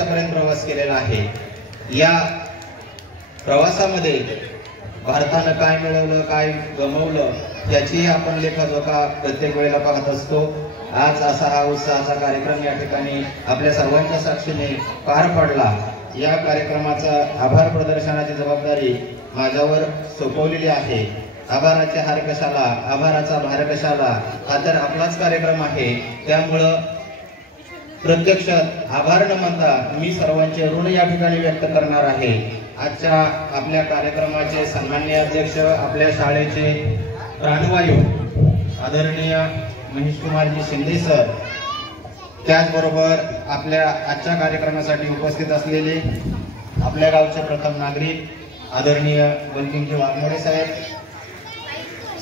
पर्यंत प्रवास केलेला आहे। या प्रवासामध्ये भारतानं काय मिळवलं काय गमावलं याची आपण लेखाजोखा प्रत्येक वेळेला पाहत असतो। आज असा हा उत्साहाचा कार्यक्रम या ठिकाणी आपल्या सर्वांच्या साक्षीने पार पडला। या कार्यक्रमाचा आभार प्रदर्शनाची जबाबदारी माझ्यावर सोपवलेली आहे। आभाराचे हार कशाला, आभाराचा भार कशाला, हा तर आपलाच कार्यक्रम आहे। त्यामुळे प्रत्यक्षात आभार न मानता मी सर्वांचे ऋण या ठिकाणी व्यक्त करणार आहे। आजच्या आपल्या कार्यक्रमाचे सन्माननीय अध्यक्ष, आपल्या शाळेचे प्राणवायू आदरणीय महेश कुमारजी शिंदे सर, त्याचबरोबर आपल्या आजच्या कार्यक्रमासाठी उपस्थित असलेले आपल्या गावचे प्रथम नागरिक आदरणीय बंकिमजी वाघमोडे साहेब,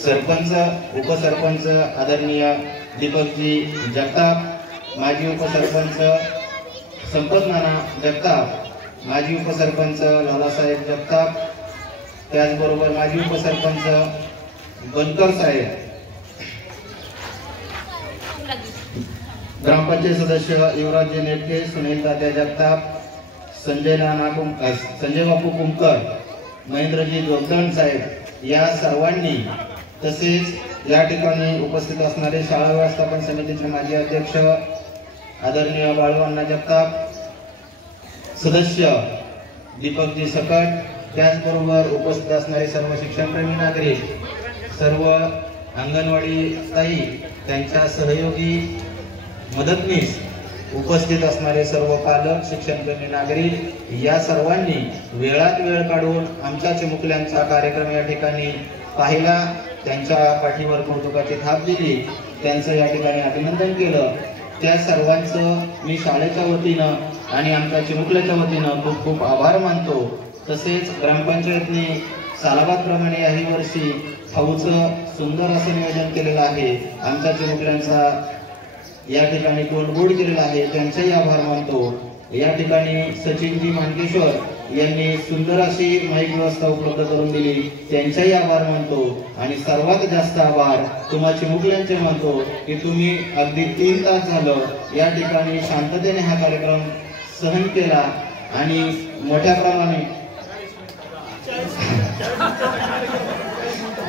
सरपंच उपसरपंच आदरणीय दीपकजी जगताप, माजी उपसरपंच संपत नाना जगताप, माजी उपसरपंच लालासाहेब जगताप, त्याचबरोबर माजी उपसरपंच बनकर साहेब, ग्रामपंचायत सदस्य युवराजजी नेटके, सुनील तात्या जगताप, संजय बापू कुमकर, महेंद्रजी जोगदंड साहेब, या सर्वांनी, तसेच या ठिकाणी उपस्थित असणारे शाळा व्यवस्थापन समितीचे माजी अध्यक्ष आदरणीय बाळूअण्णा जगताप, सदस्य दीपकजी सकट, त्याचबरोबर उपस्थित असणारे सर्व शिक्षणप्रेमी नागरिक, सर्व अंगणवाडी ताई, त्यांच्या सहयोगी मदतनीस, उपस्थित असणारे सर्व पालक, शिक्षणप्रेमी नागरिक, या सर्वांनी वेळात वेळ काढून आमच्या चिमुकल्यांचा कार्यक्रम या ठिकाणी पाहिला, त्यांच्या पाठीवर कौतुकाची थाप दिली, त्यांचं या ठिकाणी अभिनंदन केलं। त्या सर्वांचं मी शाळेच्या वतीनं आणि आमच्या चिमुकल्याच्या वतीनं खूप खूप आभार मानतो। तसेच ग्रामपंचायतने सालाबादप्रमाणे याही वर्षी खाऊचं सुंदर असं नियोजन केलेलं आहे। आमच्या चिमुकल्यांचा या ठिकाणी गोड केलेला आहे, त्यांचाही आभार मानतो। या ठिकाणी सचिनजी मानकेश्वर यांनी सुंदर अशी माईक व्यवस्था उपलब्ध करून दिली, त्यांचाही आभार मानतो। आणि सर्वात जास्त आभार तुम्हा चिमुकल्यांचे मानतो की तुम्ही अगदी 3 तास झालं या ठिकाणी शांततेने हा कार्यक्रम सहन केला आणि मोठ्या प्रमाणे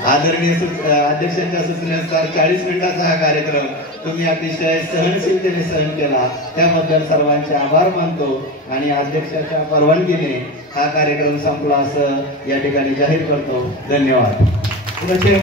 आदरणीय अध्यक्षांच्या सूचनेनुसार 40 मिनिटाचा हा कार्यक्रम तुम्ही अतिशय सहनशीलतेने सहन केला, त्याबद्दल सर्वांचे आभार मानतो। आणि अध्यक्षाच्या परवानगीने हा कार्यक्रम संपला असं या ठिकाणी जाहीर करतो। धन्यवाद।